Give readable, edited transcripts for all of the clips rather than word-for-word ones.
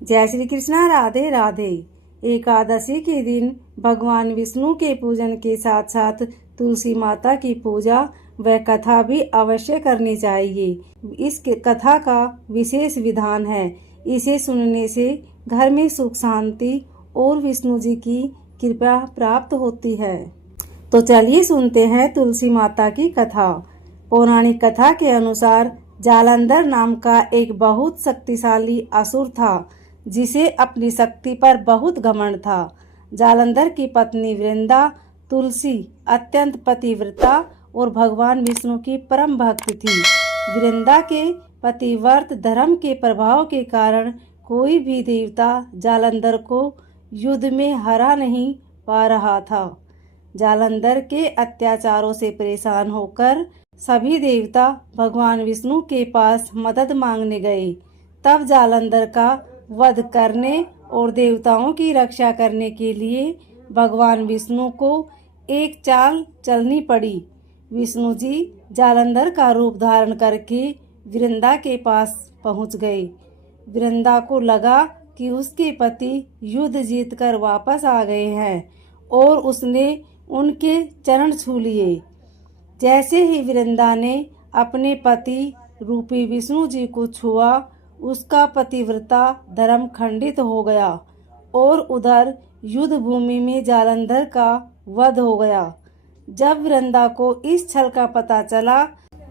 जय श्री कृष्णा। राधे राधे। एकादशी के दिन भगवान विष्णु के पूजन के साथ साथ तुलसी माता की पूजा व कथा भी अवश्य करनी चाहिए। इस कथा का विशेष विधान है। इसे सुनने से घर में सुख शांति और विष्णु जी की कृपा प्राप्त होती है। तो चलिए सुनते हैं तुलसी माता की कथा। पौराणिक कथा के अनुसार जालंधर नाम का एक बहुत शक्तिशाली असुर था, जिसे अपनी शक्ति पर बहुत घमंड था। जालंधर की पत्नी वृंदा तुलसी अत्यंत पतिव्रता और भगवान विष्णु की परम भक्त थी। वृंदा के पतिव्रत धर्म के प्रभाव के कारण कोई भी देवता जालंधर को युद्ध में हरा नहीं पा रहा था। जालंधर के अत्याचारों से परेशान होकर सभी देवता भगवान विष्णु के पास मदद मांगने गए। तब जालंधर का वध करने और देवताओं की रक्षा करने के लिए भगवान विष्णु को एक चाल चलनी पड़ी। विष्णु जी जालंधर का रूप धारण करके वृंदा के पास पहुंच गए। वृंदा को लगा कि उसके पति युद्ध जीतकर वापस आ गए हैं और उसने उनके चरण छू लिए। जैसे ही वृंदा ने अपने पति रूपी विष्णु जी को छुआ, उसका पतिव्रता धर्म खंडित हो गया और उधर युद्ध भूमि में जालंधर का वध हो गया। जब वृंदा को इस छल का पता चला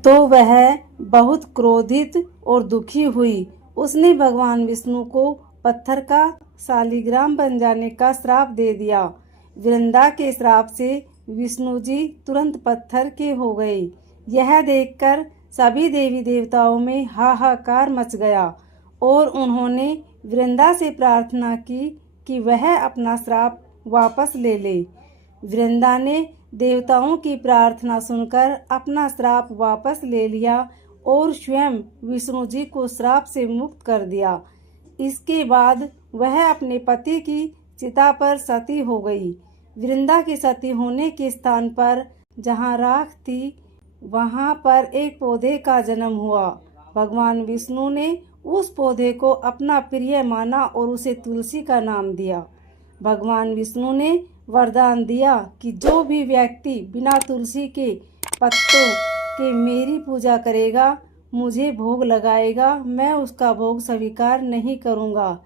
तो वह बहुत क्रोधित और दुखी हुई। उसने भगवान विष्णु को पत्थर का शालिग्राम बन जाने का श्राप दे दिया। वृंदा के श्राप से विष्णु जी तुरंत पत्थर के हो गए। यह देखकर सभी देवी देवताओं में हाहाकार मच गया और उन्होंने वृंदा से प्रार्थना की कि वह अपना श्राप वापस ले ले। वृंदा ने देवताओं की प्रार्थना सुनकर अपना श्राप वापस ले लिया और स्वयं विष्णु जी को श्राप से मुक्त कर दिया। इसके बाद वह अपने पति की चिता पर सती हो गई। वृंदा के सती होने के स्थान पर जहाँ राख थी, वहाँ पर एक पौधे का जन्म हुआ। भगवान विष्णु ने उस पौधे को अपना प्रिय माना और उसे तुलसी का नाम दिया। भगवान विष्णु ने वरदान दिया कि जो भी व्यक्ति बिना तुलसी के पत्तों के मेरी पूजा करेगा, मुझे भोग लगाएगा, मैं उसका भोग स्वीकार नहीं करूँगा।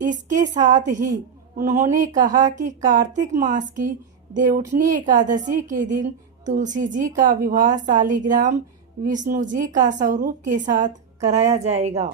इसके साथ ही उन्होंने कहा कि कार्तिक मास की देवउठनी एकादशी के दिन तुलसी जी का विवाह शालिग्राम विष्णु जी का स्वरूप के साथ कराया जाएगा।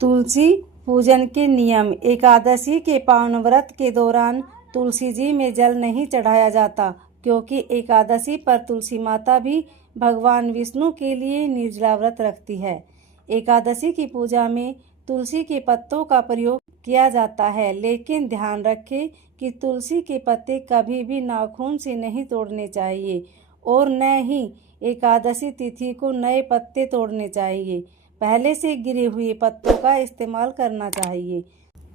तुलसी पूजन के नियम। एकादशी के पावन व्रत के दौरान तुलसी जी में जल नहीं चढ़ाया जाता, क्योंकि एकादशी पर तुलसी माता भी भगवान विष्णु के लिए निर्जला व्रत रखती है। एकादशी की पूजा में तुलसी के पत्तों का प्रयोग किया जाता है, लेकिन ध्यान रखें कि तुलसी के पत्ते कभी भी नाखून से नहीं तोड़ने चाहिए और न ही एकादशी तिथि को नए पत्ते तोड़ने चाहिए। पहले से गिरे हुए पत्तों का इस्तेमाल करना चाहिए।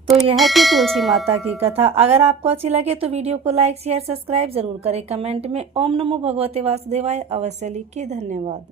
तो यह थी तुलसी माता की कथा। अगर आपको अच्छी लगे तो वीडियो को लाइक शेयर सब्सक्राइब जरूर करें। कमेंट में ओम नमो भगवते वासुदेवाय अवश्य लिखिए। धन्यवाद।